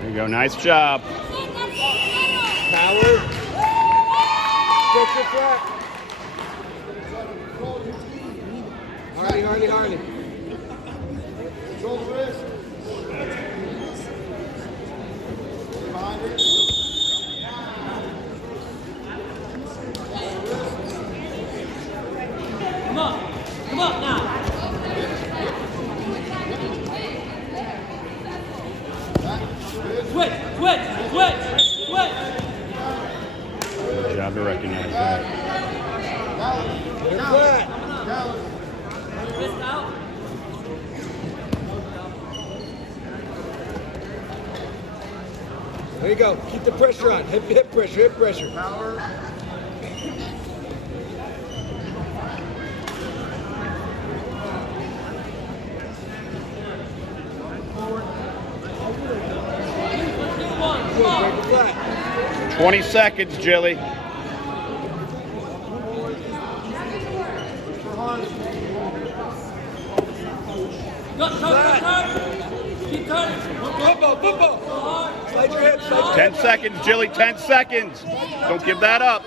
There you go, nice job. Power. Stretch your flat. Harley. Control the wrist. Behind it. Come on now. Switch. Good job to recognize that. Wrist out. There you go. Keep the pressure on. Hip pressure. Power. Break it flat. 20 seconds, Jilly. Go. Keep turning. Football. Slide your hips. 10 seconds, Jilly, 10 seconds. Don't give that up.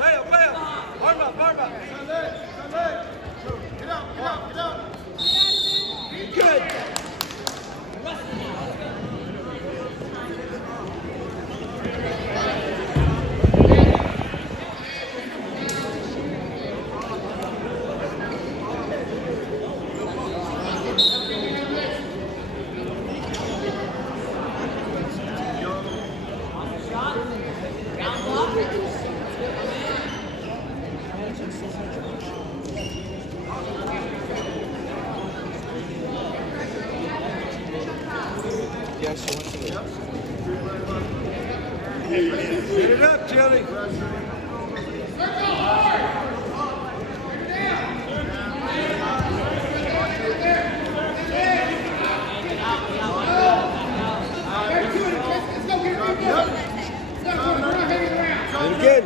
Way up. Arm up. Get out. Good. Get it up, Jelly. Again.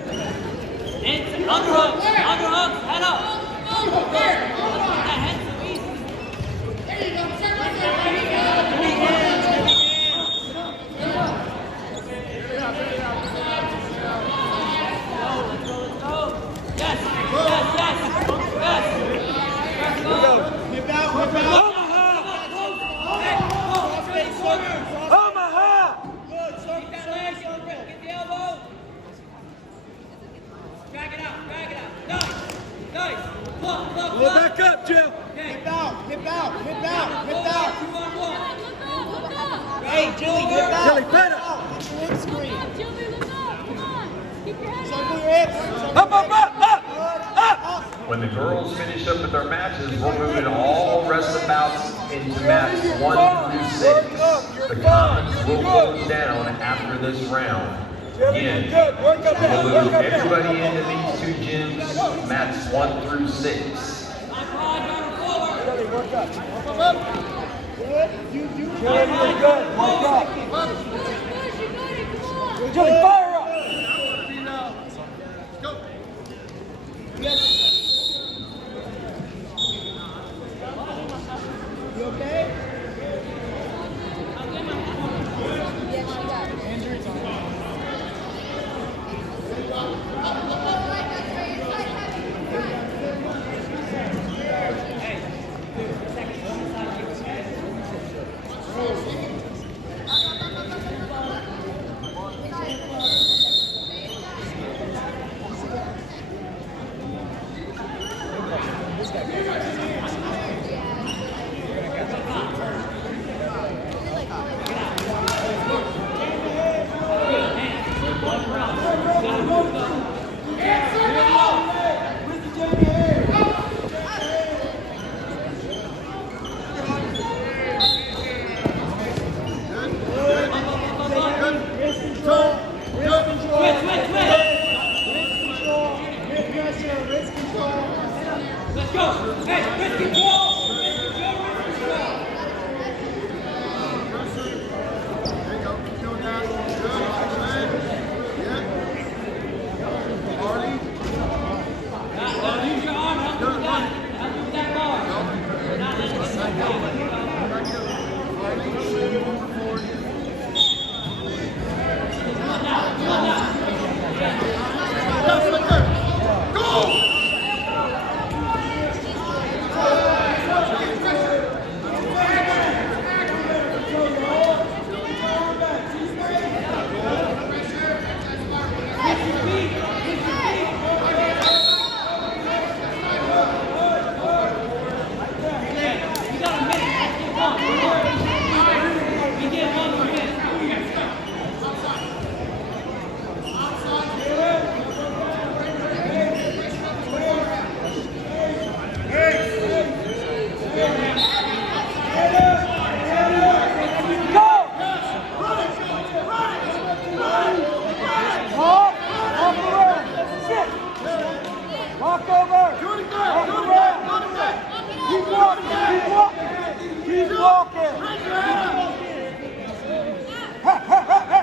Underhooks, head up. That head so easy. Yes. Omaha! Good, keep that leg, get the elbow. Drag it out. Nice. Look. Back up, Jill. Hip out. 2 on 1. Hey, Jilly, get back. Jelly, better. Hip screen. Jilly, look up. Come on. Keep your head Circle up. your hips. Up. When the girls finish up with their matches, we're moving all rest of bouts into mats 1 through 6. The cons will close down after this round. Again, we'll move everybody into these 2 gyms, mats 1 through 6. Jelly, work up. Jelly, you're good. Work up. Jelly, fire up. You okay? Yeah, she got it. Walk over. Walk around. Keep walking. Keep walking. Keep walking. Ha, ha, ha, ha.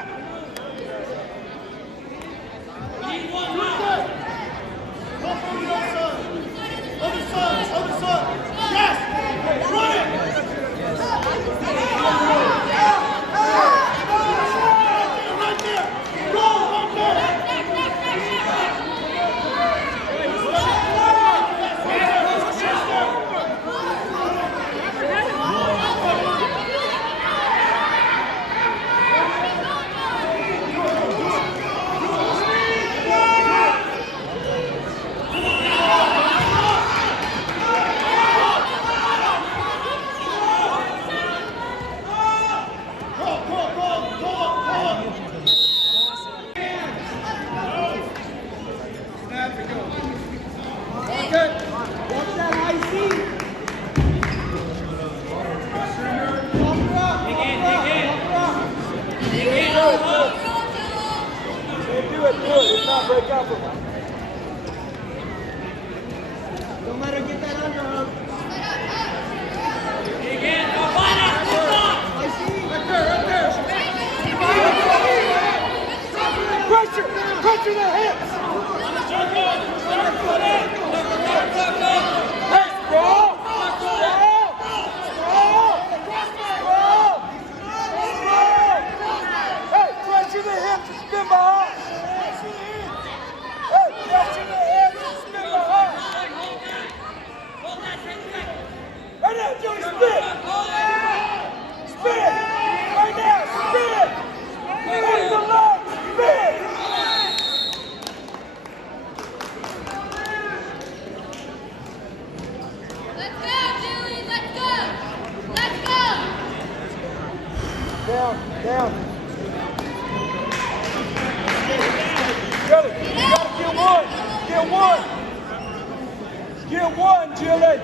Do it. It's not break up with them. Don't let her get that underhook. Pressure the hips. Hey, sprawl. Hey, pressure the hips and spin behind. Hey, pressure the hips and spin behind. Right now, Joey, spin. Spin. Right now, spin. Hey, the leg, spin. Let's go, Julie. Let's go. Let's go. Down. Julie, you gotta get one. Get one, Julie.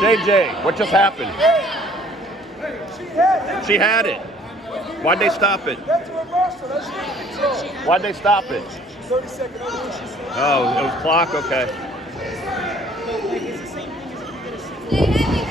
JJ, what just happened? She had it. Why'd they stop it? That's a reversal. That's hip control. Why'd they stop it? 30-second over, she said. Oh, it was clock? Okay. Stay heavy.